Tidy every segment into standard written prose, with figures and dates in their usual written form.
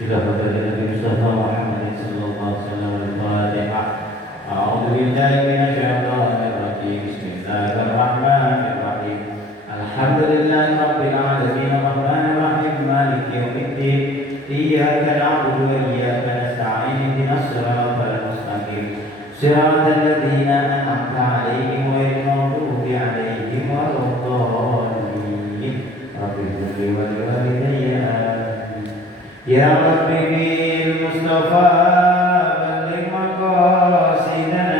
إلى حضرة النبي مصطفى محمد صلى الله عليه وسلم الفاتحة. أعوذ بالله من الشيطان الرجيم. بسم الله الرحمن الرحيم. الحمد لله رب العالمين الرحمن الرحيم مالك يوم الدين. إياك نعبد وإياك نستعين. اهدنا الصراط المستقيم صراط الذين أنعمت عليهم غير المغضوب عليهم ولا الضالين. رب اغفر لي ولوالدي يا رب بالمصطفى بلغ مقاصدنا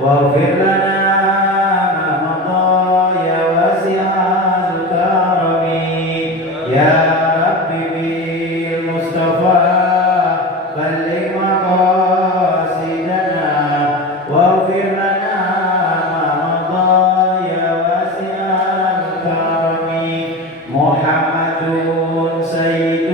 واغفر لنا ما مضى يا واسع الكرم. يا رب بالمصطفى بلغ مقاصدنا واغفر لنا ما مضى يا واسع الكرم. محمد سيد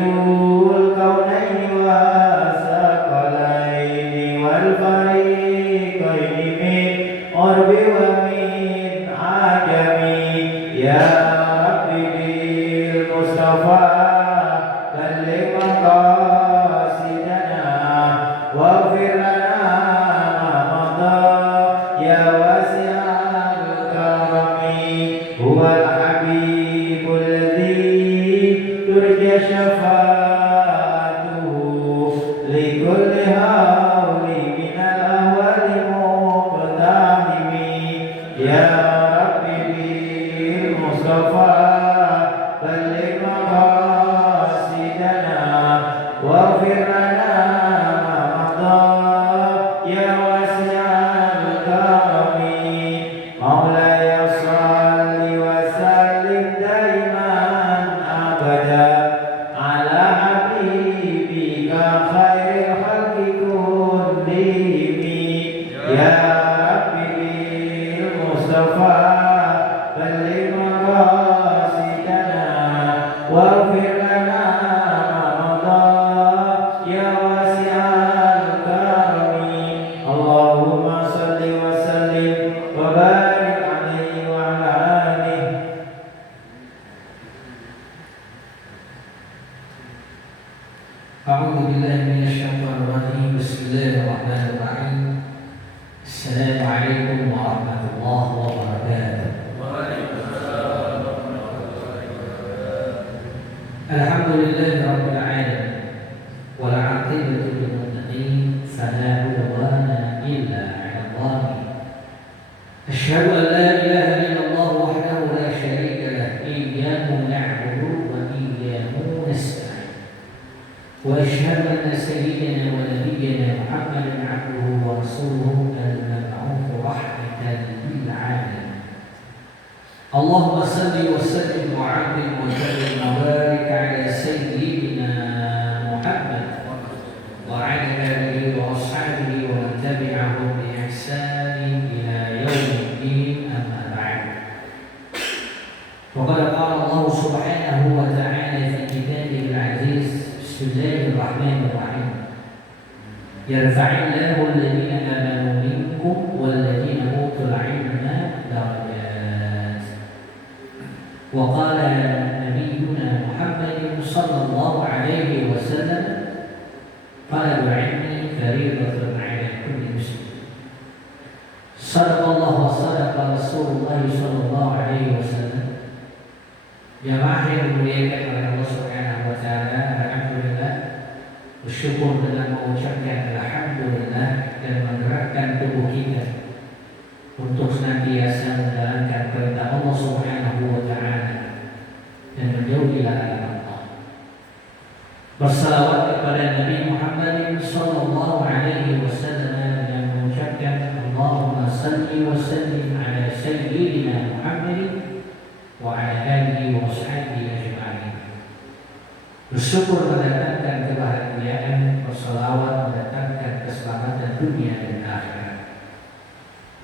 Bersyukur mendatangkan kebahagiaan, berselawat mendatangkan keselamatan dunia dan akhirat.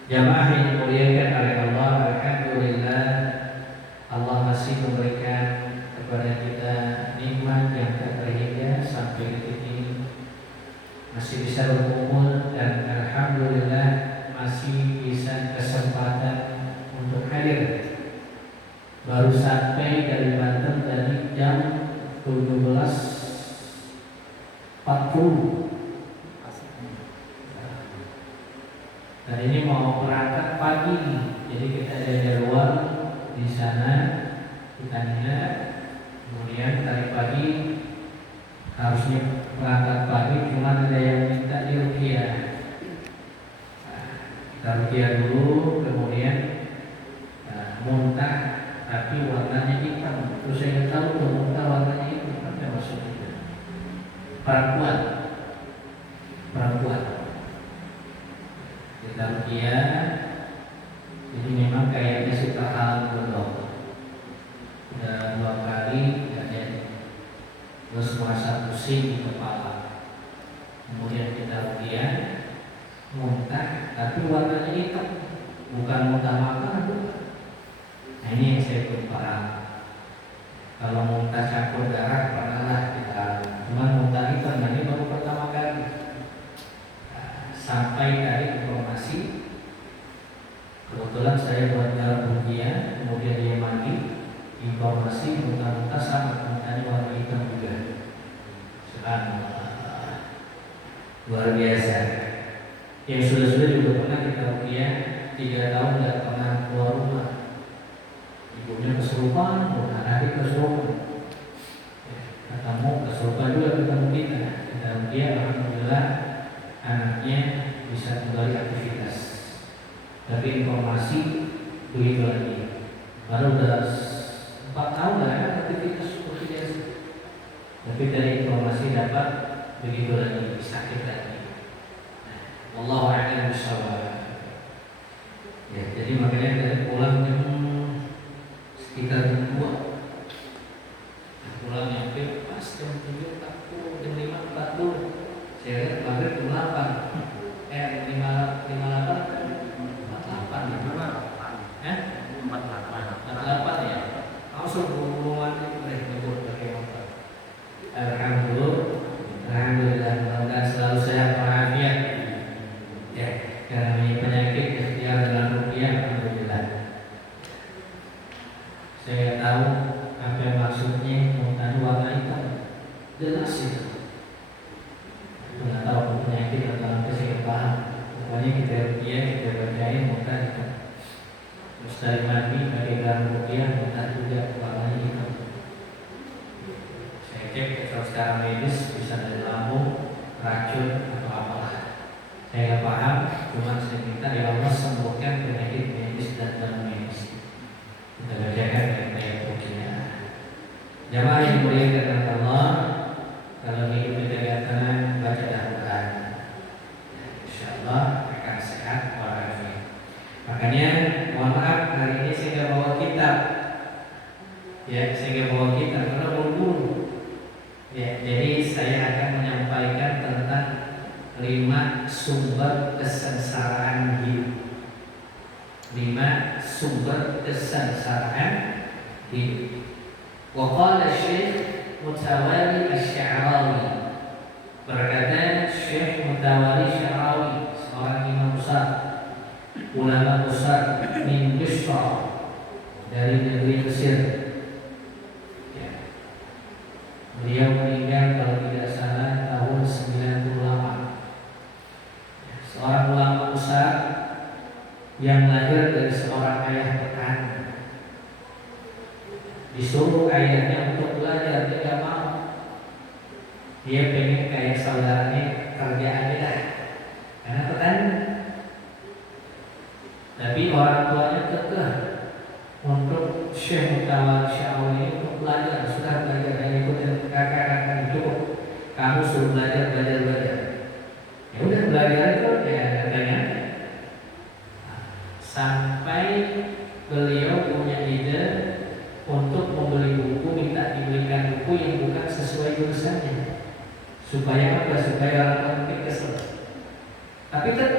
Jamaah yang dimuliakan oleh Allah, alhamdulillah Allah masih memberikan kepada kita nikmat yang tak terhingga sampai detik ini, masih bisa berkumpul dan alhamdulillah masih bisa kesempatan untuk hadir. Baru sampai dari Banten tadi jam 17 full. Dan ini mau berangkat pagi, jadi kita ada jadwal di sana kita lihat. Kemudian tadi pagi harusnya berangkat pagi, cuma ada yang minta di rupiah. Kita rupiah dulu, kemudian muntah, tapi warnanya hitam. Terus saya nggak tahu tuh muntah warnanya hitam apa maksudnya? Perempuan. Kita rupiah, jadi memang kayaknya suka hal bodoh. Udah 2 kali nggak jadi. Terus merasa pusing di kepala. Kemudian kita rupiah, muntah, tapi warnanya hitam, bukan muntah makan. Nah ini yang saya belum paham. Kalau muntah campur darah pernah lah kita, cuma muntah hitam ini baru pertama kali. Sampai dari informasi, kebetulan saya buat dalam rupiah, kemudian dia mandi, informasi muntah-muntah sama, muntahnya warna hitam juga. Subhanallah, luar biasa. Yang sudah-sudah juga pernah kita rupiah 3 tahun tidak pernah keluar rumah. Ibunya kesurupan, bukan adik kesurupan. Ketemu kesurupan juga ketemu kita. Dan dia alhamdulillah anaknya bisa kembali aktivitas. Tapi informasi begitu lagi. Baru udah 4 tahun lah ya aktivitas seperti biasa. Tapi dari informasi dapat begitu lagi, sakit lagi. Wallahu a'lam bishawab. Ya, jadi makanya dari pulang jam sekitar jam 2. Pulang nyampe pas jam 7.40, jam 5.40. Saya lihat maghrib jam 8. 48 ya? 48 ya? Langsung hubungan nyebut pakai motor. Alhamdulillah, mudah-mudahan selalu sehat walafiat. Ya, karena penyakit ikhtiar dalam rupiah, alhamdulillah. Saya tahu apa maksudnya muntah warna hitam. Jelas itu. Nggak tahu penyakit atau apa saya paham. Pokoknya kita rupiah, kita bacain muntah hitam. Terus dari mandi pakai garam rupiah, muntah juga warnanya hitam. Saya cek kalau secara medis bisa dari lambung, racun atau apalah. Saya nggak paham, cuma saya minta ya Allah sembuhkan penyakit medis dan non medis. Kita bacakan ayat rupiah. Jamaah yang dimuliakan Allah, kalau hidup kita lihat tenang, baca Al-Quran, insyaallah akan sehat walafiat. Makanya mohon maaf hari ini saya nggak bawa kitab. Ya, saya nggak bawa kitab karena buru-buru. Ya, jadi saya akan menyampaikan tentang 5 sumber kesengsaraan hidup. 5 sumber kesengsaraan hidup. Wa qala Syekh Mutawali Asy-Sya'rawi, berkata Syekh Mutawali Sya'rawi, seorang imam besar, ulama besar min Misr, dari negeri Mesir. Ya. Beliau meninggal kalau tidak salah tahun 98. Ya, seorang ulama besar yang lahir dari seorang ayah petani. Disuruh ayahnya untuk belajar, dia tidak mau. Dia pengen kayak saudaranya kerja aja dah, karena petani. Tapi orang tuanya kekeh untuk Syekh Mutawali Sya'rawi untuk belajar. Sudah belajar, hanya ikutin kakak-kakak cukup. Kamu suruh belajar. Ya udah belajar itu ya katanya. Sampai beliau punya ide untuk membeli buku, minta dibelikan buku yang bukan sesuai jurusannya. Supaya apa? Supaya orang tua kesel. Tapi kan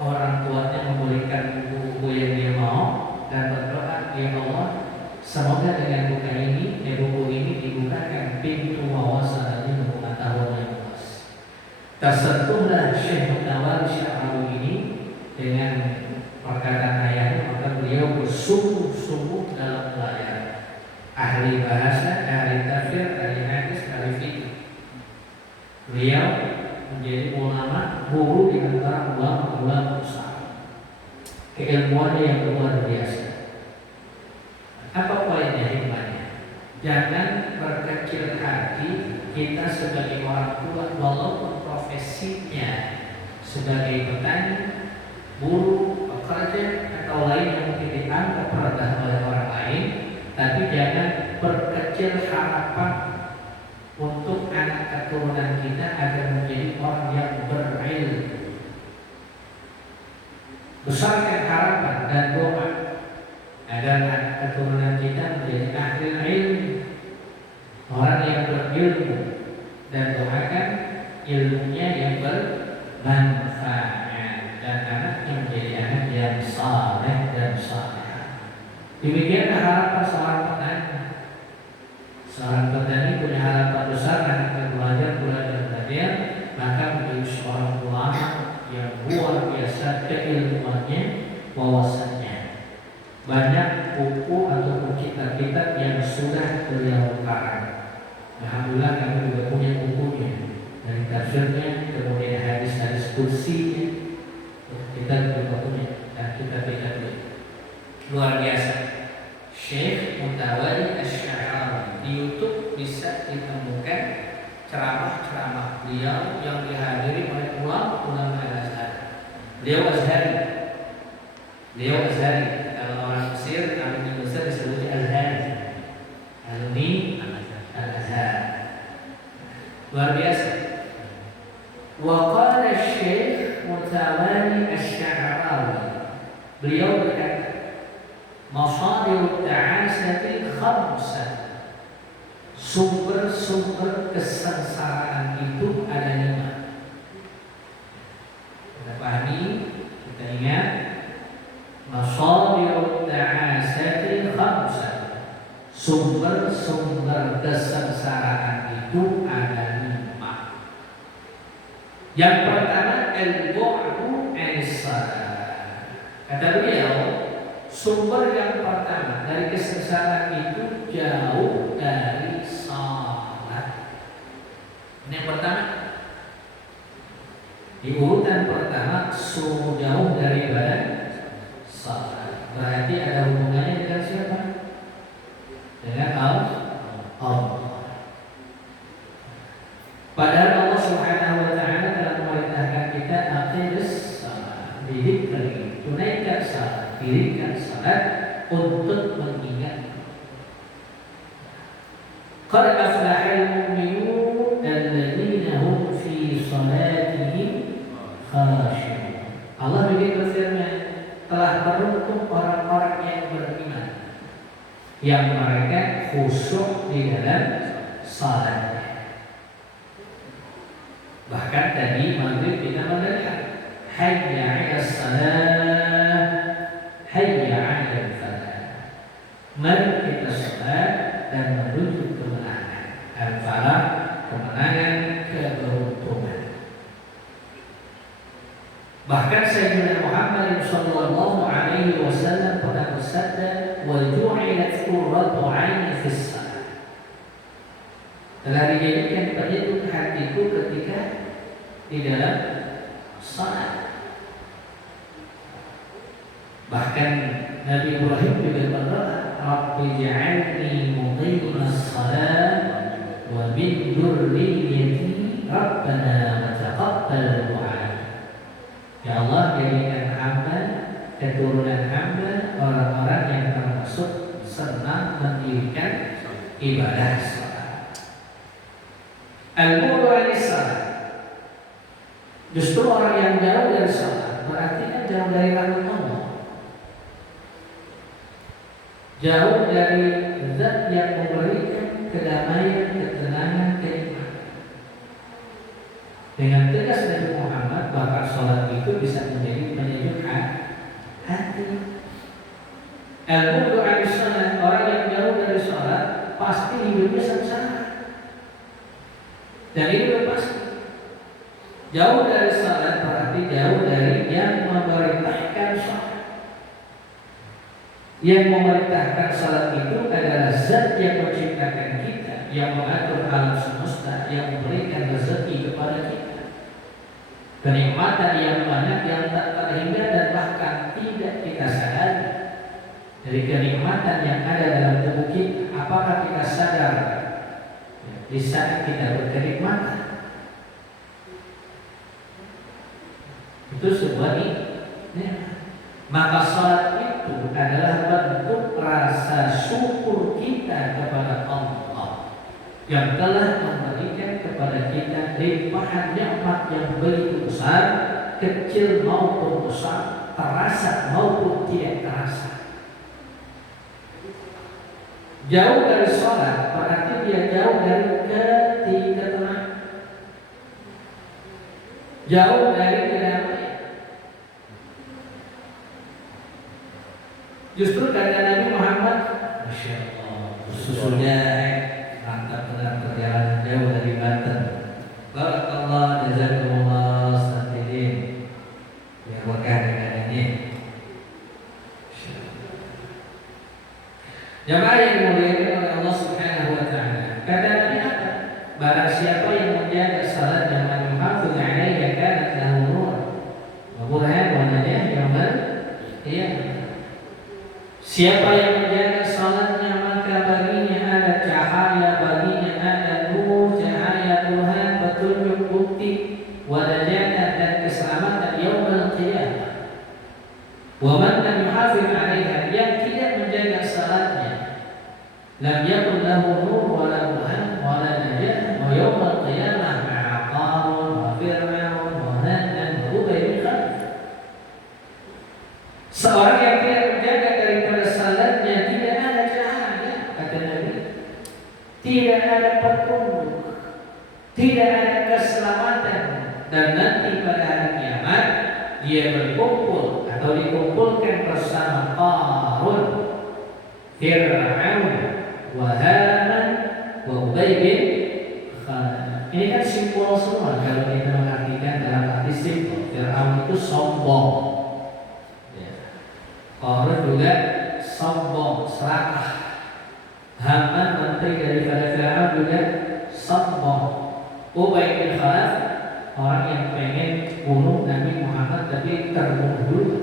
orang tuanya membelikan buku yang dia mau dan berdoa, ya Allah, semoga dengan buku ini dibukakan pintu wawasan dan pengetahuan yang luas. Tersentuhlah Syekh Mutawali Sya'rawi ini dengan perkataan ayahnya, maka beliau bersungguh-sungguh dalam belajar. Ahli bahasa, ahli tafsir, ahli hadis, ahli fikih. Beliau ulama, guru di antara ulama besar. Keilmuannya yang luar biasa. Apa poinnya, hikmahnya? Jangan berkecil hati kita sebagai orang tua, walaupun profesinya sebagai petani, buruh, pekerja atau lain yang mungkin dianggap rendah oleh orang lain, tapi jangan berkecil harapan untuk anak keturunan kita agar menjadi orang yang berilmu. Besarkan harapan dan doa agar anak keturunan kita menjadi ahli ilmu, orang yang berilmu, dan doakan ilmunya yang bermanfaat dan anaknya menjadi anak yang saleh dan saleh. Demikian harapan seorang petani. Seorang petani punya harapan besar anaknya belajar, maka menjadi seorang ulama yang luar biasa keilmuannya, wawasannya. Banyak buku atau kitab-kitab yang sudah beliau karang. Alhamdulillah kami juga punya bukunya, dari tafsirnya, kemudian hadis-hadis kursinya, kita juga punya, dan kitab-kitabnya luar biasa. Syekh Muntawali Asy-Sya'rawi di YouTube bisa ditemukan ceramah-ceramah beliau yang dihadiri oleh ulama Al-Azhar. Beliau Azhari. Kalau orang Mesir, kalau di Mesir disebutnya Azhari. Alumni Al-Azhar. Luar biasa. Wa qala Syekh Muntawali Asy-Sya'rawi, beliau berkata, masadirut ta'asati khamsah, sumber-sumber kesengsaraan itu ada 5. Kita pahami, kita ingat, masadirut ta'asati khamsah, sumber-sumber kesengsaraan itu ada 5. Yang pertama, al-bu'du 'anis shalah. Kata beliau, sumber yang pertama dari kesengsaraan itu jauh dari salat. Ini yang pertama. Di urutan pertama, jauh daripada salat. Berarti ada hubungannya dengan siapa? Dengan Allah. Padahal Allah Subhanahu wa taala telah memerintahkan kita aqimus shalah, didikari, tunaikan salat, dirikan salat untuk mengingat. Qad aflahal mu'minun alladzina hum fi shalatihim khashi'un. Allah begitu berfirman, telah beruntung orang-orang yang beriman, yang mereka khusyuk di dalam salatnya. Bahkan tadi maghrib kita mendengar hayya 'alas salah, hayya 'alal falah. Mari kita salat dan menuju kemenangan. Al-falah, kemenangan, keberuntungan. Bahkan Sayyidina Muhammad sallallahu alaihi wasallam pernah bersabda, wa ju'ilat qurratu 'aini fis salat. Telah dijadikan penyejuk hatiku ketika di dalam salat. Bahkan Nabi Ibrahim juga berdoa, Rabbi ja'alni muqimas salat wa min dzurriyyati Rabbana wa taqabbal du'a. Ya Allah, jadikan hamba, keturunan hamba, orang-orang yang termasuk senang mendirikan ibadah salat. Al-bu'du 'anis salat. Justru orang yang jauh dari salat berarti kan jauh dari rahmat Allah, jauh dari zat yang memberikan kedamaian, ketenangan, kenikmatan. Dengan tegas Nabi Muhammad bahwa salat itu bisa menjadi penyejuk hati. Al-bu'du 'anis salat, orang yang jauh dari salat pasti hidupnya sengsara. Dan ini sudah pasti. Jauh dari salat berarti jauh dari yang memerintahkan salat. Yang memerintahkan salat itu adalah zat yang menciptakan kita, yang mengatur alam semesta, yang memberikan rezeki kepada kita. kenikmatan yang banyak yang tak terhingga dan bahkan tidak kita sadari. Dari kenikmatan yang ada dalam tubuh kita, apakah kita sadar di saat kita berkenikmatan? Itu sebuah nikmat. Maka salat itu adalah bentuk rasa syukur kita kepada Allah yang telah memberikan kepada kita limpahan nikmat yang begitu besar, kecil maupun besar, terasa maupun tidak terasa. Jauh dari salat berarti dia jauh dari ketidaktenangan, jauh dari kedamaian. Justru kata Nabi Muhammad, Masya Allah, susunya mantap benar perjalanan jauh dari Banten. Barakallah, jazakumullah, Ustadzidin. Ya berkah dengan ini. Jamaah yang dimuliakan oleh Allah Subhanahu wa taala. Kata Nabi apa? Barang siapa yang menjaga salat dan menghafaz 'alaiha kanat lahu nur. Wa burhan wa najah yaumil qiyamah. Siapa yang menjaga salatnya maka baginya ada cahaya, baginya ada nur, cahaya Tuhan, petunjuk bukti, wadajatan dan keselamatan yaumil qiyamah. Wa man lam yuhafiz 'alaiha, yang tidak menjaga salatnya, lam yakun lahu nur wa la burhan wa la najah wa yaumil qiyamah ma'a qarun wa fir'aun wa hanan wa ubay bin Khalaf. Seorang yang tidak menjaga daripada salatnya tidak ada cahaya, kata Nabi, tidak ada petunjuk, tidak ada keselamatan, dan nanti pada hari kiamat dia berkumpul atau dikumpulkan bersama Qarun, Fir'aun, wa Haman, wa Ubay bin Khalaf. Ini kan simbol semua kalau kita mengartikan dalam arti simbol. Fir'aun itu sombong, Qarun juga sombong, serakah. Haman menteri daripada Fir'aun juga sombong. Ubay bin Khalaf orang yang pengen bunuh Nabi Muhammad tapi terbunuh dulu.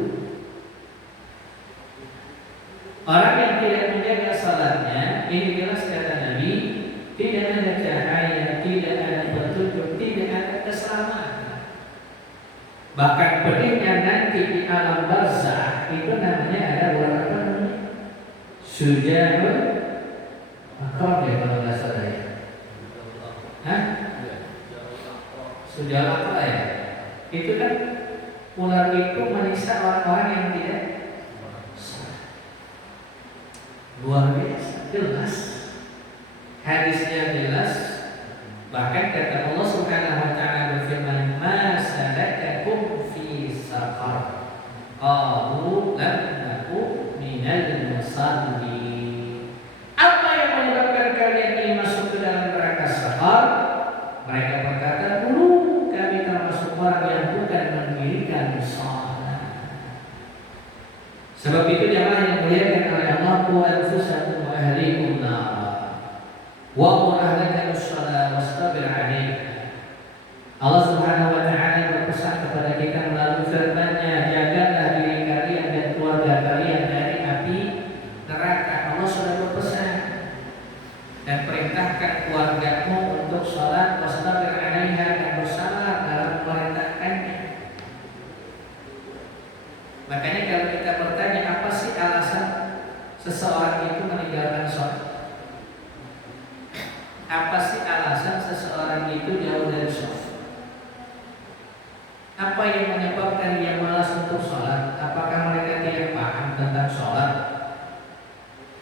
Orang yang tidak menjaga salatnya, ini jelas kata Nabi, tidak ada cahaya, tidak ada petunjuk, tidak ada keselamatan. Bahkan pedihnya nanti di alam barzah itu namanya ada ular apa namanya? Sujahul akram ya kalau nggak salah ya. Hah? Sujahul apa ya? Itu kan ular itu menyiksa orang-orang yang tidak luar biasa, jelas. Hadisnya jelas. Bahkan kata Allah Subhanahu wa taala berfirman, "Ma salakakum fi saqar?" Qalu lam naku minal musallin. Apa yang menyebabkan kalian ini masuk ke dalam neraka saqar? Mereka berkata, dulu kami termasuk orang yang bukan mendirikan salat. Sebab itu jamaah yang muliakan oleh Allah, qu anfusakum wa ahlikum nar. Wa ahlaka bis-shalah wastabir 'alaiha. Allah Subhanahu wa taala berpesan kepada kita melalui firman-Nya, jagalah diri kalian dan keluarga kalian dari api neraka. Allah sudah berpesan dan perintahkan keluargamu untuk salat wastabir 'alaiha, dan bersabar dalam memerintahkannya. Makanya kalau kita bertanya apa sih alasan seseorang itu meninggalkan salat? Apa sih alasan seseorang itu jauh dari salat? Apa yang menyebabkan dia malas untuk sholat? Apakah mereka tidak paham tentang sholat?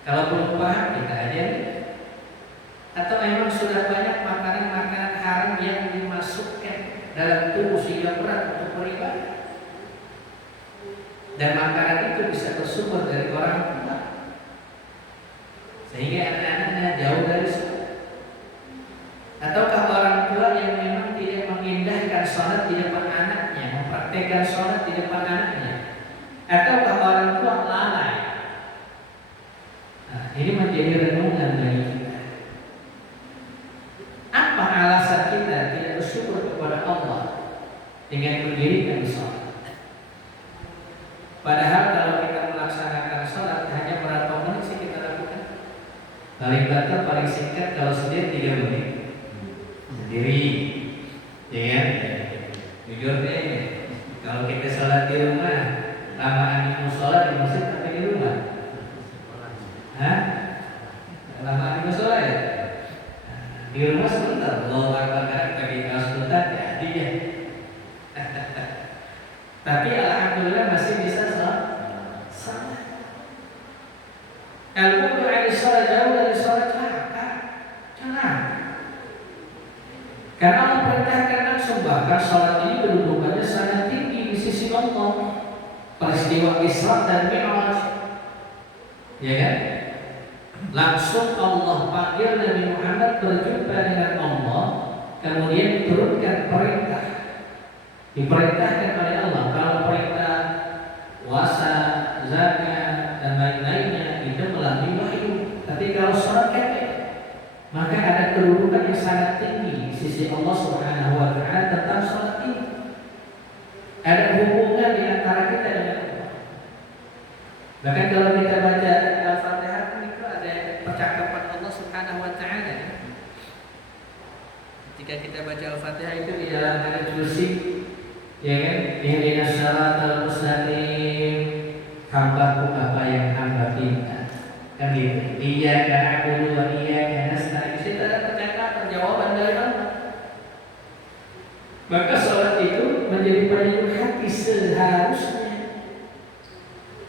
Kalau belum paham kita ajari. Atau memang sudah banyak makanan-makanan haram yang dimasukkan dalam tubuh sehingga berat untuk beribadah. Dan makanan itu bisa bersumber dari orang tua, sehingga anak-anaknya jauh dari sholat. Ataukah orang tua yang memang tidak mengindahkan sholat di depan anaknya, mempraktekkan sholat di depan anaknya? Ataukah orang tua lalai? Nah, ini menjadi renungan bagi kita. Apa alasan kita tidak bersyukur kepada Allah dengan mendirikan sholat. Padahal kalau kita melaksanakan sholat hanya berapa menit sih kita lakukan? Paling banter, paling singkat kalau sendiri 3 menit. Sendiri, ya kan? Jujur deh, kalau kita sholat di rumah, lamaan di sholat di masjid tapi di rumah, hah? Lamaan di sholat ya? Di rumah sebentar, Allah Akbar bagi kaos sebentar jadi ya. Tapi alhamdulillah masih bisa sholat. Kalau dari sholat jauh dari sholat jangan. Karena Allah perintahkan langsung, bahkan sholat ini kedudukannya sangat tinggi di sisi Allah. Peristiwa Isra dan Mi'raj, ya kan? Langsung Allah panggil Nabi Muhammad berjumpa dengan Allah, kemudian diturunkan perintah, diperintahkan oleh Allah. Kalau perintah puasa, zakat dan lain-lainnya itu melalui wahyu. Tapi kalau sholat kan maka ada kedudukan yang sangat tinggi di sisi Allah Subhanahu wa taala tentang sholat ini. Ada hubungan di antara kita dengan Allah. Bahkan kalau kita baca Al-Fatihah itu ada percakapan Allah Subhanahu wa taala. Jika kita baca Al-Fatihah itu di dalam hadits kursi, ya kan? Ihdinas shiratal mustaqim, hambaku apa yang hamba minta. Kan gitu. Iyyaka na'budu wa iyyaka nasta'in. Itu ada percakapan jawaban dari Allah. Maka sholat itu menjadi penyembuh hati seharusnya,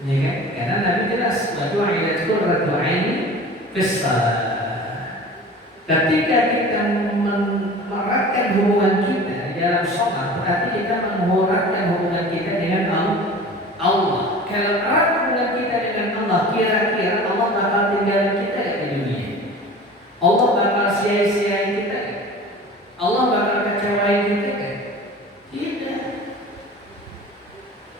ya kan? Karena Nabi jelas bahwa ayat qurratu aini fis shalah. Ketika kita memeratkan hubungan kita dalam sholat, berarti kita menguratkan hubungan kita dengan Allah. Kalau erat hubungan kita dengan Allah, kira-kira Allah bakal tinggalin kita di dunia? Allah bakal sia-siain kita? Allah bakal kecewain kita? Tidak.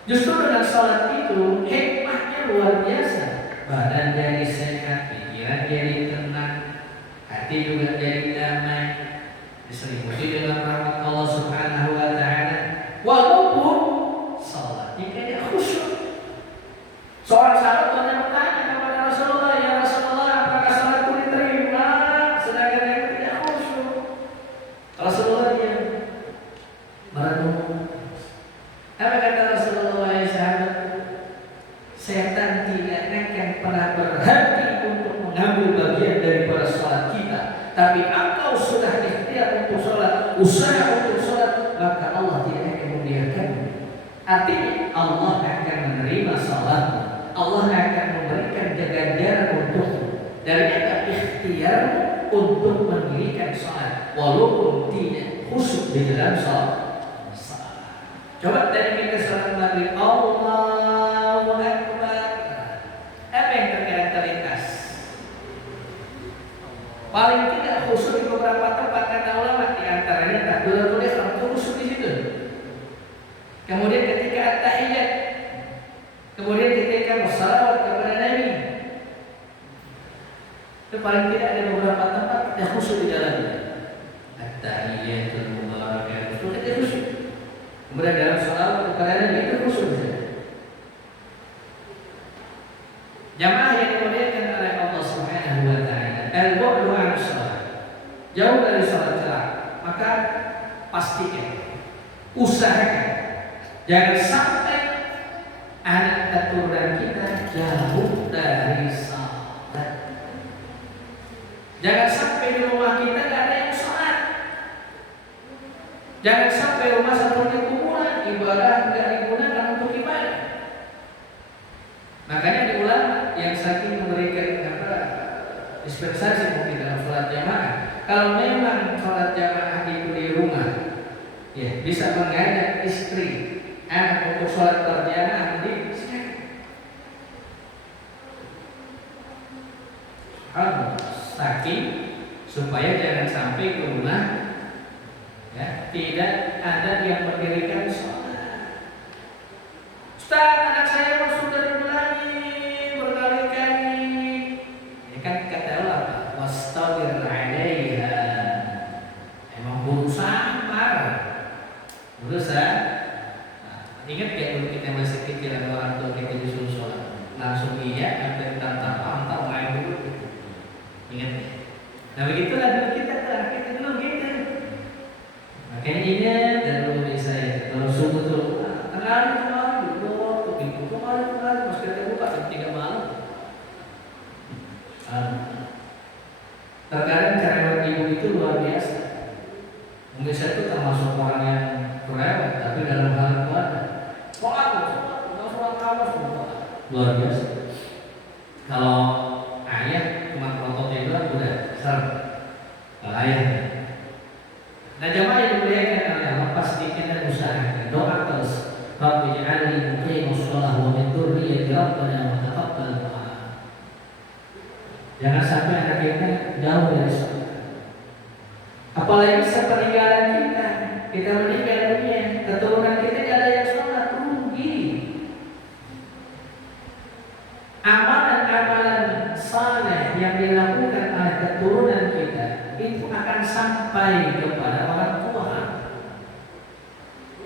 Justru dengan sholat itu hikmahnya luar biasa. Badan jadi sehat, pikiran jadi tenang, hati juga jadi damai, diselimuti dengan rahmat Allah Subhanahu wa taala. Walaupun sholatnya kayak khusyuk. Seorang sahabat pernah bertanya kepada Rasulullah, ya Rasulullah, apakah sholatku diterima sedangkan aku tidak khusyuk? Rasulullah yang merenung. Apa kata Rasulullah, ya sahabat? Setan tidak akan pernah berhenti untuk mengambil bagian daripada sholat kita. Tapi engkau sudah ikhtiar untuk sholat, usaha untuk sholat, maka Allah tidak akan membiarkanmu. Artinya Allah akan menerima sholatmu. Allah akan memberikan ganjaran untukmu. Dari kata ikhtiar untuk mendirikan sholat, walaupun tidak khusyuk di dalam sholat. Coba dari kita sholat maghrib, Allahu Akbar. Apa yang terkadang terlintas? Paling tidak khusyuk di beberapa tempat kata ulama, di antaranya takbiratul ihram, khusyuk di situ. Kemudian ketika at-tahiyat, kemudian ketika bersalawat kepada Nabi, itu paling tidak ada beberapa tempat yang khusyuk di dalamnya. At-tahiyatul mubarakatuh, itu tidak khusyuk. Kemudian dalam salawat kepada Nabi itu khusyuk. Jamaah yang dimuliakan oleh Allah Subhanahu wa taala, al-bu'du 'an shalah, jauh dari salat celah. Maka pastikan, usahakan jangan sampai anak keturunan kita jauh dari salat. Jangan sampai di rumah kita tidak ada yang salat. Jangan sampai rumah seperti kuburan, ibadah tidak digunakan untuk ibadah. Makanya di ulama yang saking memberikan dispensasi mungkin dalam sholat jamaah, kalau memang sholat jamaah itu di rumah, ya bisa mengajak istri, anak untuk sholat berjamaah di saking supaya jangan sampai ke rumah, ya, tidak ada yang mendirikan sholat. Ustaz, anak saya sudah diulangi berkali-kali. Ini kan kata Allah, wastabir 'alaiha. Emang berusaha marah, berusaha Ingat kayak dulu kita masih kecil ada orang tua kita disuruh sholat, langsung iya, sampai tanpa main dulu. Ingat ya? Nah begitulah dulu kita dulu gitu. Makanya ingat dan dulu saya kalau subuh tuh kemarin dulu pintu kemarin pas kita buka jam 3 malam. Terkadang cerewet ibu itu luar biasa. Mungkin saya itu termasuk orang yang cerewet, tapi dalam hal ibadah, sholat luar biasa. Kalau ayah cuma prototipe udah serem. Kalau ayah, nah jamaah yang dimuliakan oleh Allah, pastikan dan usahakan doa terus. Rabbi ij'alni muqimas shalah wa min dzurriyyati rabbana wa taqabbal du'a. Jangan sampai anak kita jauh dari sholat. Apalagi sepeninggalan kita meninggal dunia, keturunan kita tidak ada yang sholat, rugi. Amalan-amalan saleh yang dilakukan oleh keturunan kita itu akan sampai kepada orang tua.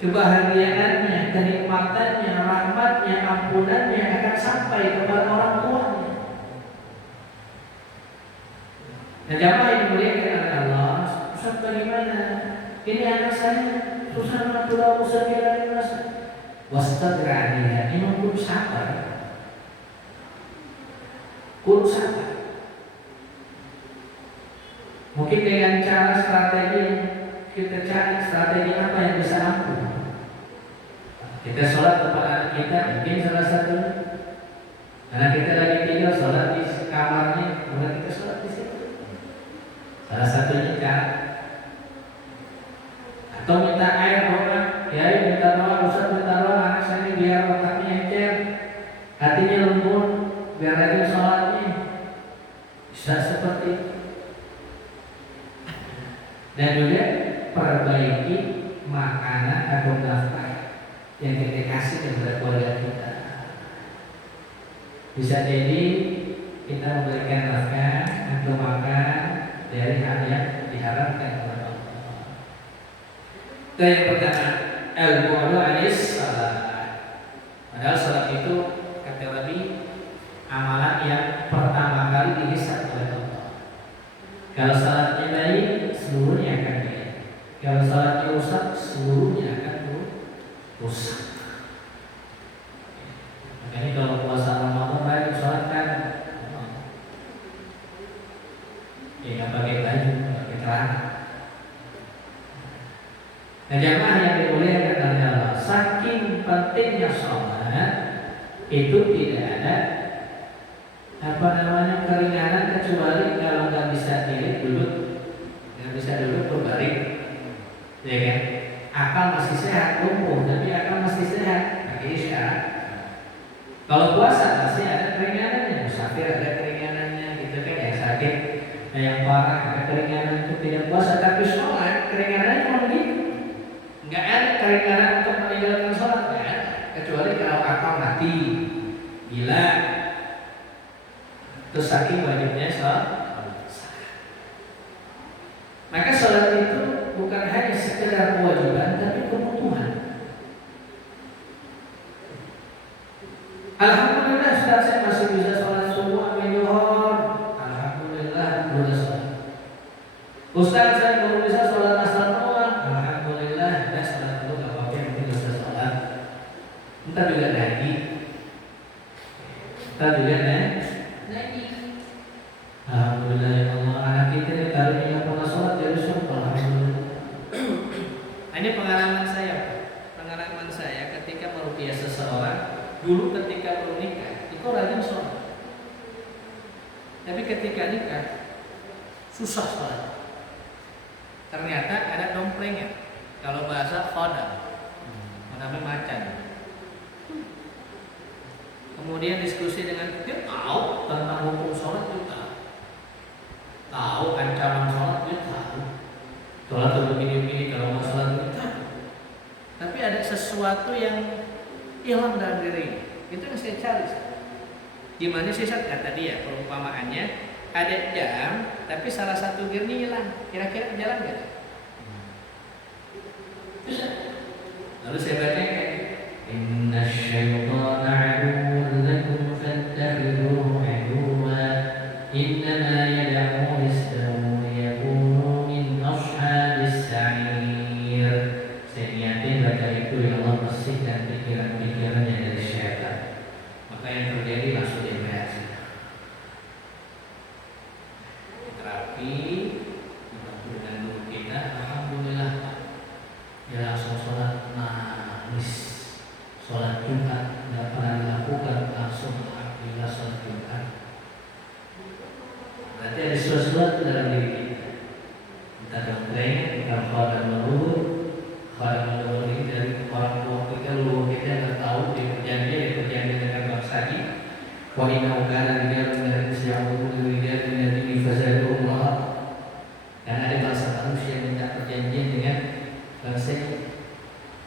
Kebahagiaannya, kenikmatannya, rahmatnya, ampunannya akan sampai kepada orang tuanya. Nah, jamaah yang dimuliakan oleh Allah, Ustaz bagaimana? Ini anak saya susah mengatur usaha kira wastadra'aniha. Ini kurang sabar. Kurang sabar. Mungkin dengan cara strategi kita cari strategi apa yang bisa ampuh. Kita sholat tempat anak kita, mungkin salah satu. Anak kita lagi tidur sholat di kamarnya, kemudian kita sholat di situ. Salah satunya cara. Atau minta air doa, ya minta doa, Ustaz minta doa anak saya biar otaknya encer, hatinya lembut, biar rajin sholatnya. Bisa seperti itu. Dan juga perbaiki makanan atau nafkah yang kita kasih kepada keluarga kita. Bisa jadi kita memberikan nafkah atau makan dari hal yang diharapkan oleh Allah. Itu yang pertama, al-bu'du anis salat. Padahal salat itu kata Nabi amalan yang pertama kali dihisab oleh Allah. Kalau salatnya baik, seluruhnya akan baik. Kalau salatnya rusak, seluruhnya akan rusak. Makanya kalau puasa Ramadan rajin sholat kan, nggak pakai baju, pakai celana. Nah jamaah yang dimuliakan oleh Allah, saking pentingnya sholat itu tidak ada keringanan kecuali kalau nggak bisa duduk, nggak bisa duduk berbaring, ya kan? Akal masih sehat, lumpuh, tapi akal masih sehat, pakai isyarat. Kalau puasa pasti ada keringanannya, musafir ada keringanannya, gitu kan? Yang sakit, yang parah ada keringanan untuk tidak puasa, tapi sholat keringanannya cuma begitu. Nggak ada keringanan untuk meninggalkan sholat, nggak ada. Kecuali kalau akal mati, gila. Terus saking wajibnya sholat. Maka sholat itu bukan hanya sekedar kewajiban, tapi kebutuhan. Alhamdulillah Ustaz saya masih bisa sholat subuh sampai zuhur. Alhamdulillah sudah sholat. Ustaz saya baru bisa sholat asar doang. Alhamdulillah dah sholat dulu nggak apa-apa yang penting bisa sholat. Entar juga lagi. Alhamdulillah ya Allah, anak kita ini karunia pernah sholat jadi surga. Alhamdulillah. Ini pengalaman saya ketika meruqyah seseorang dulu ketika belum nikah itu rajin sholat. Tapi ketika nikah susah sholat. Ternyata ada domplengnya. Kalau bahasa khodam, namanya macan. Kemudian diskusi dengan dia tahu tentang hukum sholat juga, tahu ancaman sholat dia tahu. Sholat itu begini-begini kalau mau sholat kita. Tapi ada sesuatu yang hilang dalam diri. Itu yang saya cari. Gimana sih Ustaz? Kata dia perumpamaannya ada jam, tapi salah satu gearnya hilang. Kira-kira jalan nggak? Bisa. Lalu saya baca kayak sholat Jumat nggak pernah dilakukan langsung alhamdulillah sholat Jumat. Berarti ada sesuatu dalam diri kita. Kita doktrin, kita khawat menurut ini dari orang tua kita, leluhur kita nggak tahu dia perjanjian dengan bangsa lagi. Wanita ukara dia dari siapa pun dia dari ini fasad Allah. Dan ada bangsa manusia yang minta perjanjian dengan bangsa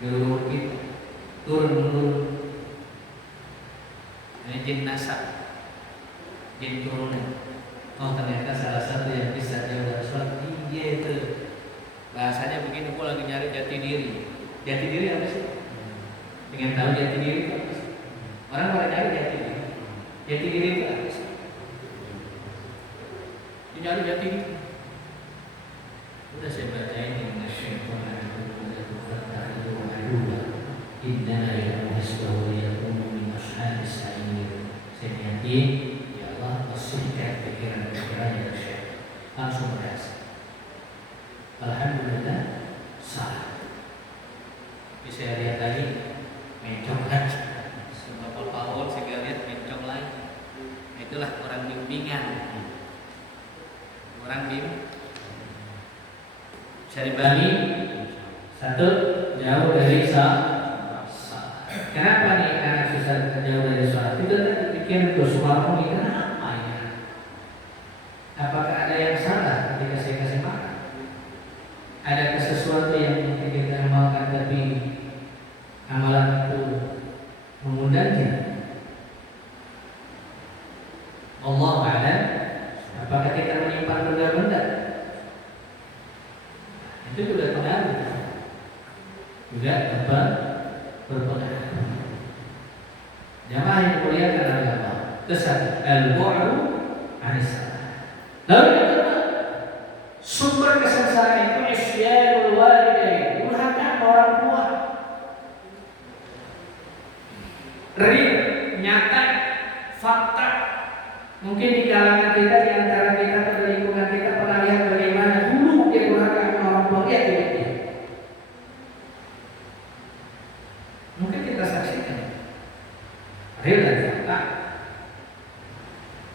leluhur kita turun. Ini jin nasab, jin turunan. Oh ternyata salah satu yang bisa jauh dari sholat dia itu bahasanya begini. Aku lagi nyari jati diri. Jati diri apa sih? Pengen tahu jati diri itu apa sih? Orang pada nyari jati diri. Jati diri itu apa sih? Dia nyari jati diri. Udah saya baca ini Inna ya hasbahu yakunu min ashabis sa'ir. Saya yakin ya Allah bersihkan pikiran-pikiran yang syaitan. Langsung berhasil. Alhamdulillah salah. Tapi saya lihat tadi mencong lagi. Beberapa tahun saya lihat mencong lagi. Itulah orang bimbingan. Orang bisa dibagi. Satu, jauh dari salah. Kenapa nih anak susah jauh dari sholat? Itu pikir tuh suaramu ini kenapa ya? Apakah ada yang salah ketika saya kasih makan? Ada sesuatu yang mungkin kita amalkan tapi amalan itu mengundangnya? Allah a'lam. Apakah kita menyimpan benda-benda? Itu juga pengaruh. Juga berpengaruh. Jamaah yang dimuliakan oleh Allah. Kesat al-bu'ru anis-salah. Lalu yang kedua, sumber kesengsaraan itu isyanul walidain, durhaka orang tua. Real, nyata, fakta. Mungkin di kalangan kita, di antara kita atau di lingkungan kita pernah lihat bagaimana dulu dia durhaka orang tua dia tidak. Mungkin kita saksikan real dan fakta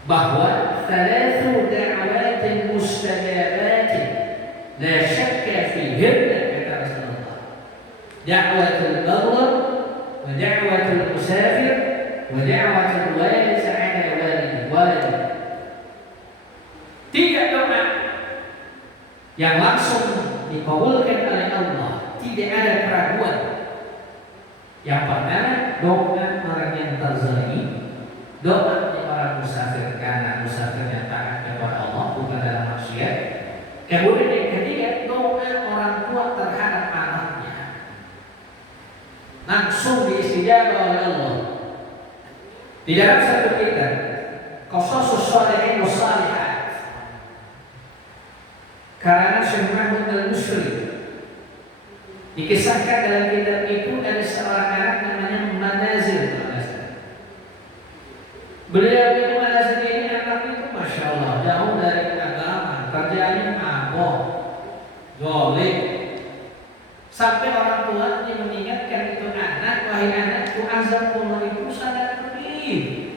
bahwa thalathu da'awatin mustajabatin la syakka fihinna kata Rasulullah. Da'watul maghrib wa da'watul musafir wa da'watul walid 'ala walid. Tiga doa yang langsung dikabulkan oleh Allah, tidak ada keraguan. Yang pertama, doa orang yang terzalimi, doa orang musafir karena musafirnya taat kepada Allah bukan dalam maksiat. Kemudian yang ketiga, doa orang tua terhadap anaknya langsung diistijabah oleh Allah. Di dalam satu kitab, Qasasus Shalihin wa Shalihat, karangan Syekh Mahmud Al-Musri, dikisahkan dalam kitab itu ada seorang anak namanya Manazil. Beliau itu Manazil ini anak itu Masya Allah jauh dari agama, kerjaannya mabok, zolim. Sampai orang tua yang mengingatkan itu anak, wahai anakku, azabullah itu sangat pedih.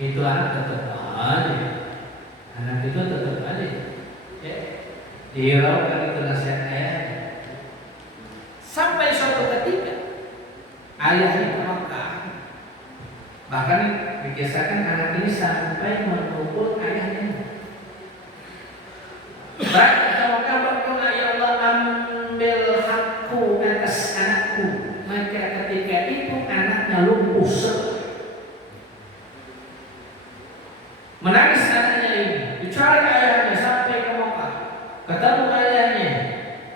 Itu anak tetap aja, anak itu tetap aja. Ya, dihiraukan itu nasihat ayahnya. Sampai suatu ketika ayahnya ke Makkah. Bahkan dikisahkan anak ini sampai mengumpul ayahnya. Baik kalau kamu berdoa ya Allah ambil hakku atas anakku, maka ketika itu anaknya lumpuh menangis anaknya ini, dicari ayahnya sampai ke Makkah, ketemu ayahnya,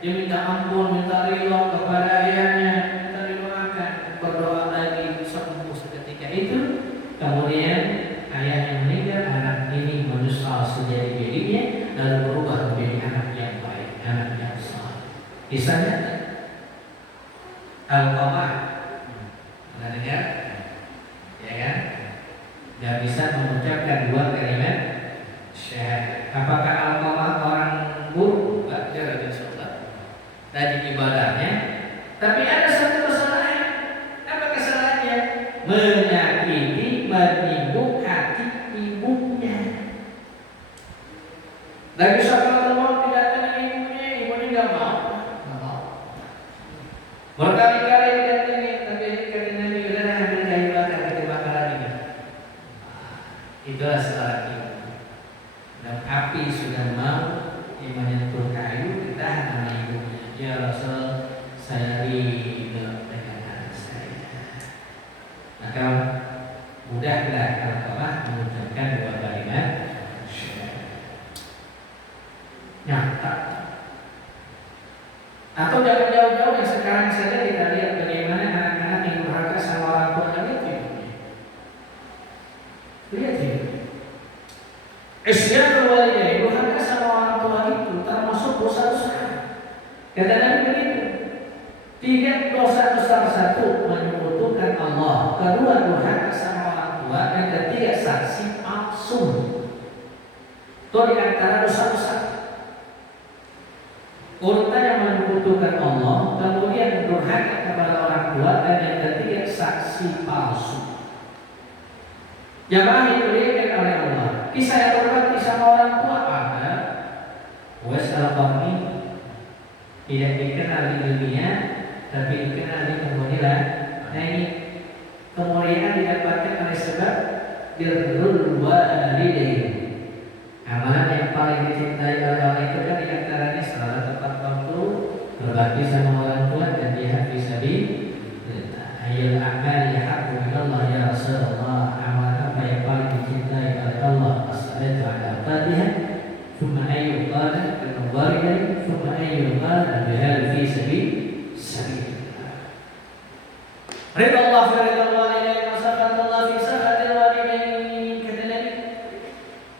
dia minta ampun, minta ridho kepada ayahnya, minta didoakan, berdoa lagi sembuh seketika itu. Kemudian ayahnya meninggal, anak ini menyesal sejadi-jadinya, lalu berubah menjadi anak yang baik, anak yang saleh. Kisahnya Al-Qamah, pernah dengar? Ya kan? Dia bisa mengucapkan dua kalimat syahadat. Apakah Al-Qamah orang buruk? Dia rajin sholat, rajin ibadahnya, tapi ada satu kesalahan. menyakiti, menyinggung hati ibunya. Nabi Sallallahu Alaihi Wasallam ibunya nggak mau. Berkali-kali didatangi, tapi kata Nabi udah ambil kayu bakar, kita bakar lagi. Itulah salah ibu. Dan api sudah mau menyentuh kayu, kita sama ibunya. Ya Rasul, saya ridho dengan anak saya. Maka mudahlah kalau telah mengucapkan dua kalimat nyata. Atau jangan jauh-jauh yang sekarang saja kita lihat bagaimana anak-anak yang durhaka sama orang tua itu. Lihat ya. Isyan walidain durhaka sama orang tua itu termasuk dosa besar. Kata Nabi begitu. 3 dosa besar: 1 menyekutukan Allah, 2 durhaka sama orang tua, dan 3 saksi palsu. Itu di antara dosa besar. Urutan yang menyekutukan Allah, kemudian durhaka kepada orang tua, dan yang ketiga saksi palsu. Jamaah dimuliakan oleh Allah. Kisah yang berbakti sama orang tua ada. Uwais al-Qarni tidak dikenal di dunia, tapi dikenal di kemuliaan. Nah ini kemuliaan didapatkan oleh sebab birrul walidain. Amalan yang paling dicintai oleh Allah itu kan diantaranya salat tepat waktu, berbakti sama orang tua, dan jihad fisabilillah. Ayyul a'mali ahabbu ilallah ya Rasulullah. Amalan apa yang paling dicintai oleh Allah? As-salatu ala al-Fatihah, thumma ayyul qala al-mubarikai, thumma ayyul qala al-jihad fisabilillah. Ridha Allah fi ridha walidain wa sakhatullah fi sakhatil walidain. Kata Nabi,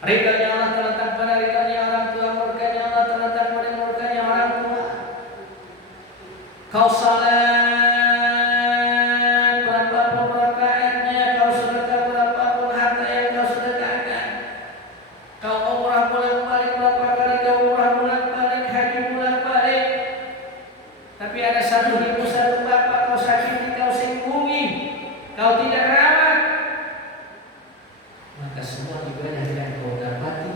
ridhanya Allah terletak pada ridhanya orang tua, murkanya Allah terletak pada murkanya orang tua. Kau salat berapapun rakaatnya, kau sedekah berapapun harta yang kau sedekahkan, kau umrah bolak-balik berapa kali, kau umrah bolak-balik, haji bolak-balik, tapi ada satu ibu, satu bapak kau sakiti, kau singgungi, kau tidak rawat, maka semua ibadah yang kau dapati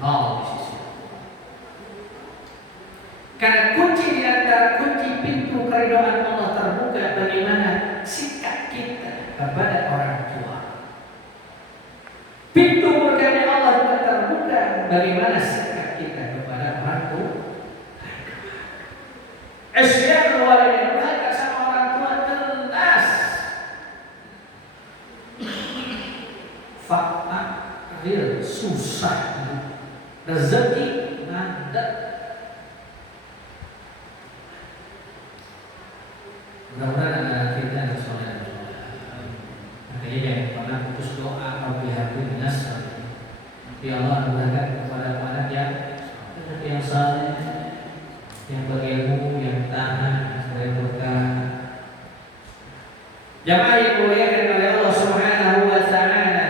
nol di sisi Allah. Karena kunci di antara kunci pintu keridhaan Allah terbuka bagaimana sikap kita kepada orang tua. Pintu murkanya Allah juga terbuka bagaimana sikap kita kepada orang tua. Isyan walidain, durhaka sama orang tua jelas. Fakta real susah, rezeki mandek. Mudah-mudahan anak kita yang soleh. Makanya jangan pernah putus doa atau bihabri nas. Ya Allah, mudahkan kepada anak yang saleh, yang berilmu, yang tahan, yang berkah. Jamaah yang dimuliakan oleh Allah Subhanahu wa taala.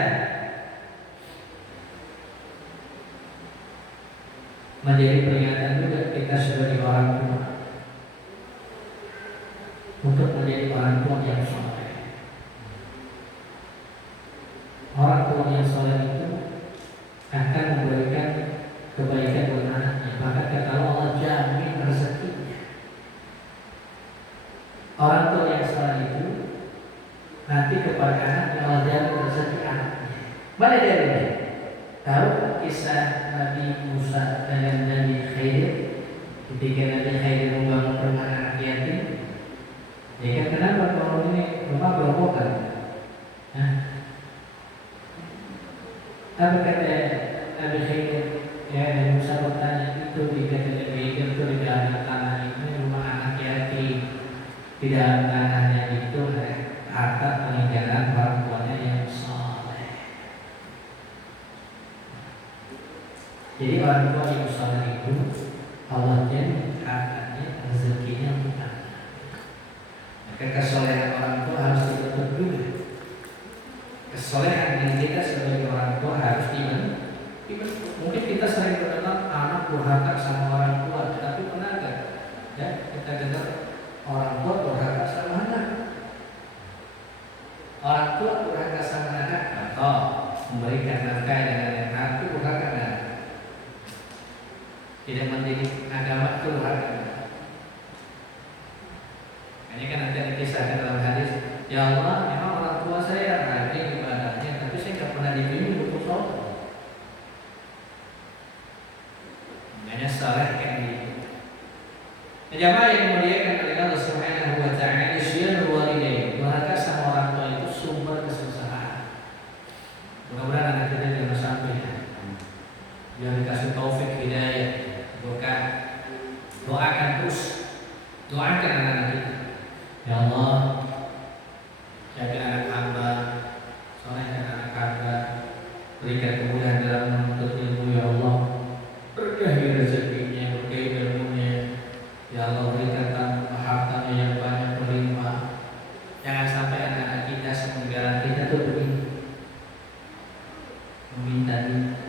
Menjadi peringatan juga kita sebagai orang tua untuk menjadi orang tua yang soleh. Orang tua yang soleh itu akan memberikan kebaikan buat anaknya. Maka kata Allah, jamin rezekinya. Orang tua yang soleh itu nanti kepada anaknya Allah jamin rezeki anaknya. Mana dalilnya? Tahu kisah Nabi Musa dengan Nabi Khidir ketika Nabi Khidir membangun rumah anak yatim? Ya kan, kenapa kalau ini rumah berobokan? Apa kata Nabi Khidir? Ya, Nabi Musa bertanya, itu dikata Nabi Khidir itu di dalam tanah ini rumah anak yatim. Di dalam tanahnya itu harta peninggalan orang tuanya yang soleh. Jadi orang tua yang soleh itu Allah jadi hartanya, rezekinya bukan. Maka kesolehan orang tua harus dibentuk juga. Kesolehan yang kita sebagai orang tua harus dibentuk. Mungkin kita sering mendengar anak durhaka sama orang tua, tapi pernah nggak? Ya, kita dengar orang tua durhaka sama anak. Orang tua tidak mendidik agama itu harga. Ini kan nanti dikisahkan dalam hadis, ya Allah, memang orang tua saya rajin ibadahnya, tapi saya nggak pernah dibimbing untuk sholat. Makanya saleh kayak gitu. Nah, jamaah yang dimuliakan oleh Allah Subhanahu wa taala, isyarul walidain, durhaka sama orang tua itu sumber kesusahan. Mudah-mudahan anak kita jangan sampai biar dikasih taufik hidayah, berkah. Doakan terus, doakan anak-anak kita. Ya Allah, jaga anak hamba, solehkan anak hamba, berikan kemudahan dalam menuntut ilmu ya Allah, berkahi rezekinya, berkahi ilmunya, ya Allah berikan hartanya yang banyak berlimpah. Jangan sampai anak-anak kita sepeninggalan kita tuh begini, meminta-minta.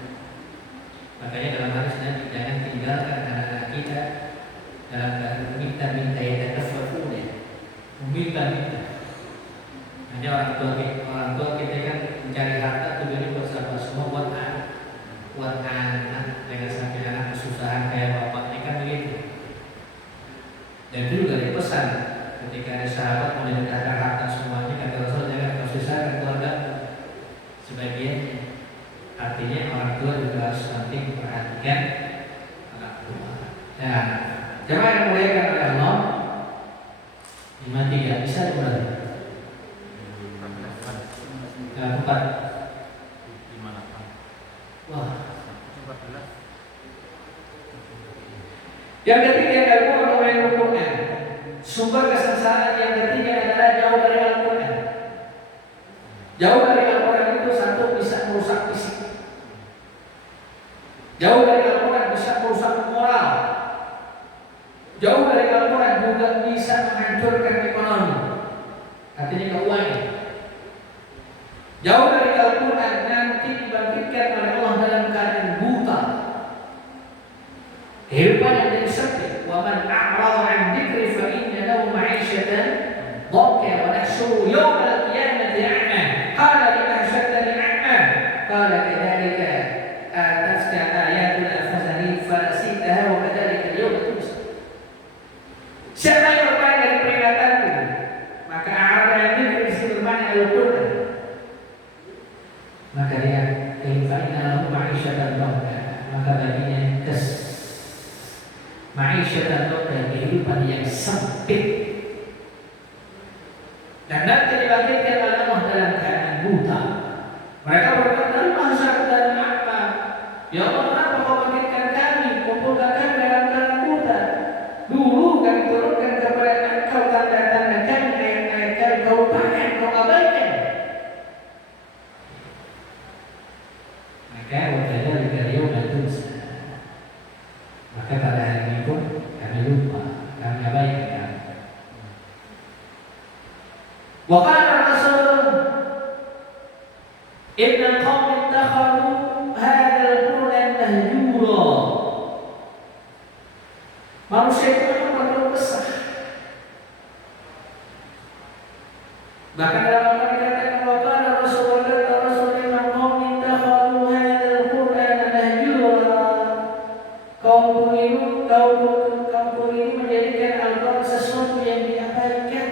Makanya dalam hadis Nabi, jangan tinggalkan anak-anak kita dalam keadaan meminta-minta yang terkefafun, meminta-minta. Hanya orang tua kita kan mencari harta tujuannya buat siapa? Semua buat anak. Jangan sampai anak kesusahan kayak bapaknya, kan begitu. Dan itu juga dipesan ketika ada sahabat mau dikatakan harta semuanya, kata Rasul, jangan kesusahan keluarga sebagiannya. Artinya orang tua juga harus nanti memperhatikan anak tua. Ya, jemaah yang dimuliakan oleh Allah, 53 bisa berarti. 4. Wah. Yang ketiga Al-Quran. Sumber kesengsaraan yang ketiga adalah jauh dari Al-Quran. Jauh dari Al-Quran itu satu, bisa merusak fisik. Jauh dari Al-Quran bisa merusak moral. Jauh dari Al-Quran juga bisa menghancurkan ekonomi, artinya keuangan. Jauh dari Al-Quran nanti dibangkitkan oleh Allah dalam keadaan buta. Kehidupan yang jadi sempit. Wa man a'rada 'an dzikri fa inna lahu ma'isyatan dhanka wa nahsyuru yawmal qiyamati a'ma. Qala lima hashartani a'ma. Qala kadzalika atatka ayatuna fanasitaha wa kadzalika al-yawma tunsa. Siapa yang berpaling dari peringatanku, maka arah yang diberi bermain Al-Quran, maka dia kehidupan dalam ma'isyatan dhanka, maka baginya ma'isyatan dhanka, kehidupan yang sempit. Dan nanti dibangkitkan oleh Allah dalam keadaan buta. Mereka berkata, "Masyarakat apa? Ya Allah, kenapa kau bangkitkan kami, kumpulkan kami dalam keadaan buta? Dulu kami turunkan kepada engkau tanda-tanda kami, ayat-ayat kami, kau lupakan, kau abaikan." Maka wakilnya dikariu manusia. Maka pada hari ini pun kami lupa, kami abaikan. Wa qala Rasul, "Inna qaumi ittakhadhu hadzal Qur'an mahjura." Manusia itu memang perlu kesah. Bahkan dalam Al-Quran dikatakan, wa qala Rasul, kata Rasul, "Inna qaumi ittakhadhu hadzal Qur'an mahjura." Kaum ini menjadikan Al-Quran sesuatu yang diabaikan.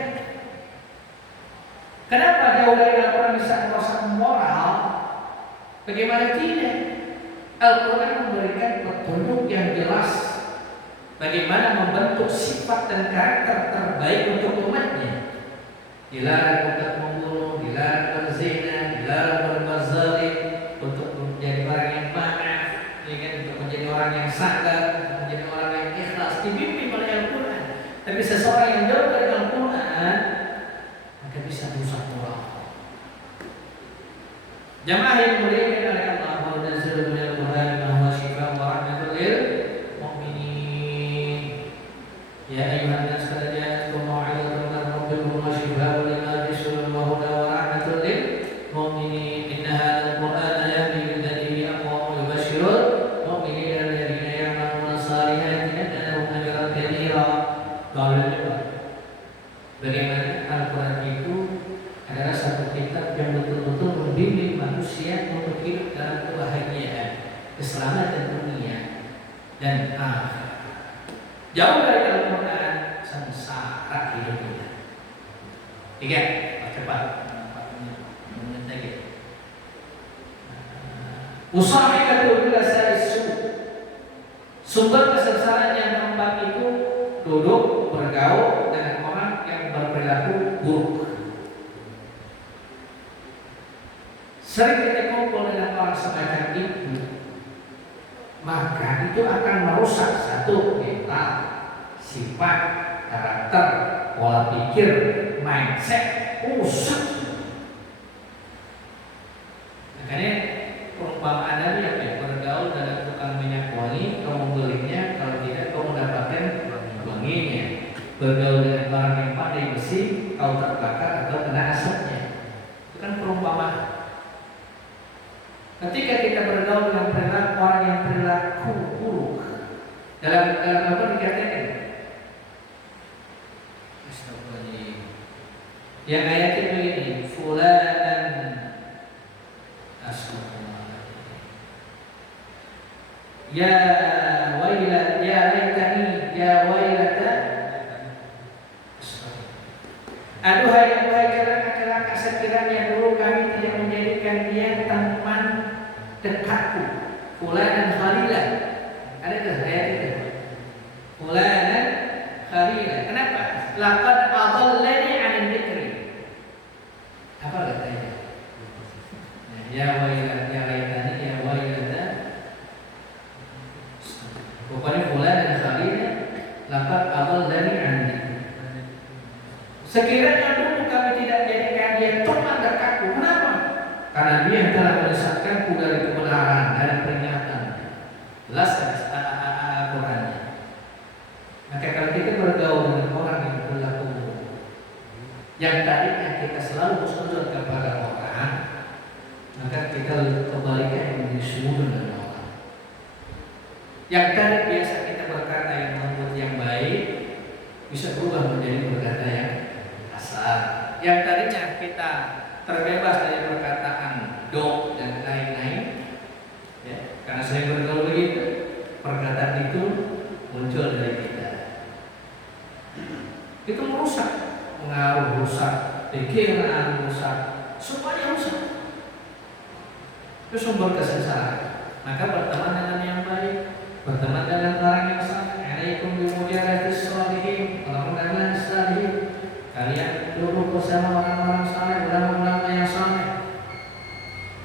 Kenapa jauh dari Al-Quran bisa merusak moral? Bagaimana tidak? Al-Quran memberikan petunjuk yang jelas bagaimana membentuk sifat dan karakter terbaik untuk umatnya. Dilarang untuk membunuh, dilarang berzina, dilarang berbuat zalim, untuk menjadi orang yang maaf, untuk menjadi orang yang sabar, menjadi orang yang ikhlas, dibimbing oleh Al-Quran. Tapi seseorang yang jauh dari Al-Quran, maka bisa merusak moral. Jamaah yang dimuliakan oleh Allah, wa nazzala minal Qur'ani ma huwa shifaa'un wa rahmatun lil mu'minin. Ya ayyuhan nas qad ja'atkum maw'izatun min rabbikum wa shifaa'un lima fi sudur wa hudan wa rahmatun lil mu'minin. Inna hadzal Qur'ana yahdi lillati hiya aqwam wa yubashshirul mu'minina alladziina ya'maluna as-salihati anna lahum ajran kabira. Bagaimana Al-Quran itu adalah satu kitab yang betul-betul membimbing manusia untuk hidup dalam kebahagiaan. Jauh dari Al-Quran, sengsara hidupnya. Tiga, cepat. 4 menit lagi. Musahikatul bila saisu. Sumber kesengsaraan yang keempat itu duduk bergaul dengan orang yang berperilaku buruk. Sering kita kumpul dengan orang semacam itu, maka itu akan merusak satu mental, sifat, karakter, pola pikir, mindset, rusak. Makanya perumpamaan Nabi apa ya? Bergaul dengan tukang minyak wangi, kamu belinya, kalau tidak kamu mendapatkan wanginya. Bergaul dengan orang yang pandai besi, kau terbakar atau kena asapnya. Itu kan perumpamaan. Ketika kita bergaul dengan perilaku orang yang perilaku buruk, dalam apa dikatakan? Astagfirullahaladzim. Yang ayatnya begini, fulanan astagfirullahaladzim. Ya wailat ya laitani ya wailata. Aduhai celaka sekiranya dulu kami tidak menjadikan dia teman dekatku. Fulanan khalilah. Ada ke ayat itu? Fulanan khalilah. Kenapa? Laqad adallani 'anil dzikri. Apa katanya? Ya wailat ya laitani ya wailata. Pokoknya fulanan khalilah laqad adallani 'anil dzikri. Sekiranya dulu kami tidak jadikan dia teman dekatku. Kenapa? Karena dia yang telah menyesatkanku dari kebenaran dan peringatan. Jelas Al-Qurannya. Maka kalau kita bergaul dengan orang yang berlaku buruk, yang tadinya kita selalu bersujud kepada orang, maka kita kebalikan yang menjadi dengan orang. Yang tadi biasa kita berkata yang lembut yang baik, bisa berubah menjadi berkata yang kasar. Yang tadinya kita terbebas dari perkataan dok dan lain-lain, ya, karena saya bergaul begitu, perkataan itu muncul dari kita. Itu merusak, pengaruh rusak, pikiran rusak, semuanya rusak. Itu sumber kesengsaraan. Maka berteman dengan yang baik, berteman dengan orang yang saleh. Alaikum bimujalatis sholihin, orang-orang saleh. Kalian duduk bersama orang-orang saleh, ulama-ulama yang saleh.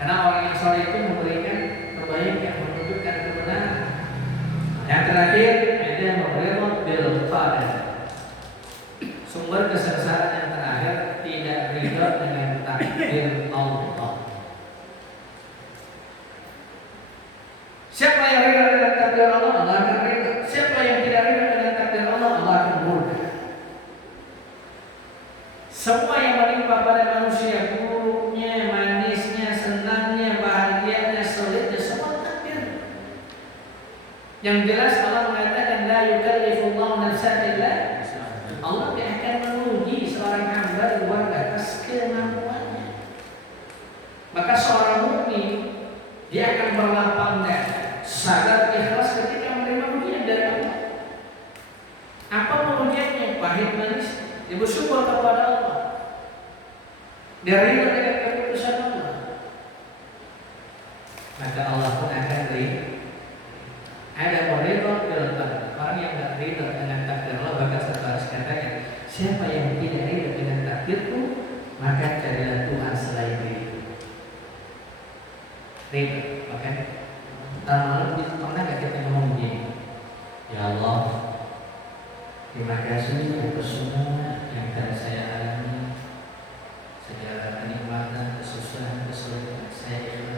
Karena orang yang saleh itu memberikan kebaikan, menunjukkan kebenaran. Yang terakhir, ada meridot bil qadar. Sumber kesengsaraan yang terakhir, tidak ridho dengan takdir Allah. Siapa yang ridho dengan takdir Allah, Allah akan ridho. Siapa yang tidak ridho dengan takdir Allah, Allah akan murka. Semua yang menimpa pada manusia, buruknya, manisnya, senangnya, bahagianya, sulitnya, semua takdir. Yang jelas Allah mengatakan la yukallifullahu nafsan illa Allah tidak akan menguji seorang hamba di luar batas kemampuannya. Maka seorang mukmin dia akan berlapang dada, sadar ikhlas ketika menerima ujian dari Allah. Apa ujiannya? Pahit manis. Dia bersyukur kepada Allah. Dia ridho dengan keputusan Allah. Maka Allah pun akan ridho. Ada meridho bil qadar. Orang yang tidak ridho dengan takdir Allah, maka harus katakan, siapa yang tidak ridho dengan takdirku, maka carilah Tuhan selain diriku. Ridho, oke? Malam pernah nggak kita ngomong begini? Ya Allah, terima kasih atas semua yang telah saya alami, segala kenikmatan, kesusahan, kesulitan.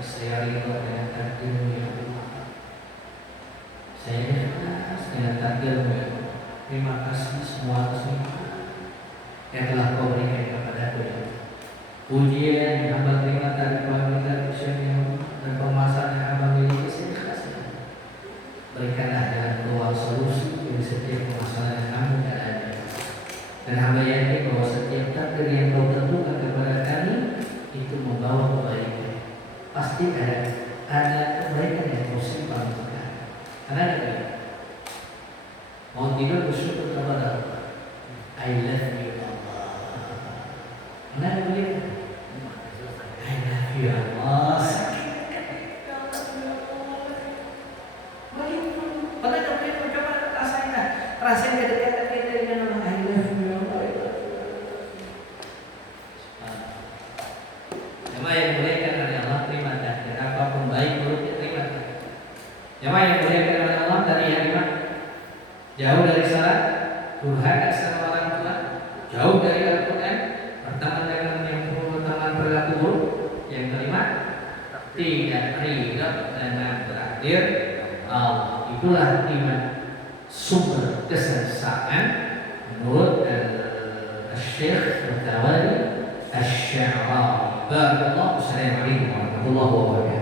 Saya ridho dengan takdir-Mu ya Allah. Saya ikhlas dengan takdir-Mu ya Allah. Terima kasih semua atas nikmat yang telah Kau berikan kepadaku ya Allah. Pujian yang hamba terima dari panggilan usianya dan permasalahan yang hamba miliki, saya ikhlas. Berikanlah jalan keluar solusi dari setiap permasalahan yang hamba ada. Dan hamba yakin bahwa setiap takdir yang Kau tentukan kepada kami itu membawa kebaikan. Pasti ada kebaikan yang Kau simpan untuk kami. Karena ada kebaikan. Mau tidur Ya Allah, sakit. Pernah coba rasain dekat-dekat dengan Allah. I love you, I love you. Jemaah yang dimuliakan oleh Allah, terima dan apapun baik buruknya terima. Jemaah yang dimuliakan oleh Allah, dari yang lima, jauh dari salat, durhaka sama orang tua, jauh dari Al-Quran, berteman dengan yang teman perilaku buruk. Yang kelima, tidak ridha dengan takdir Allah. Itulah lima sumber kesesatan menurut Syekh Mutawalli Asy-Sya'rani. Barakallahu. Assalamualaikum warahmatullahi wabarakatuh.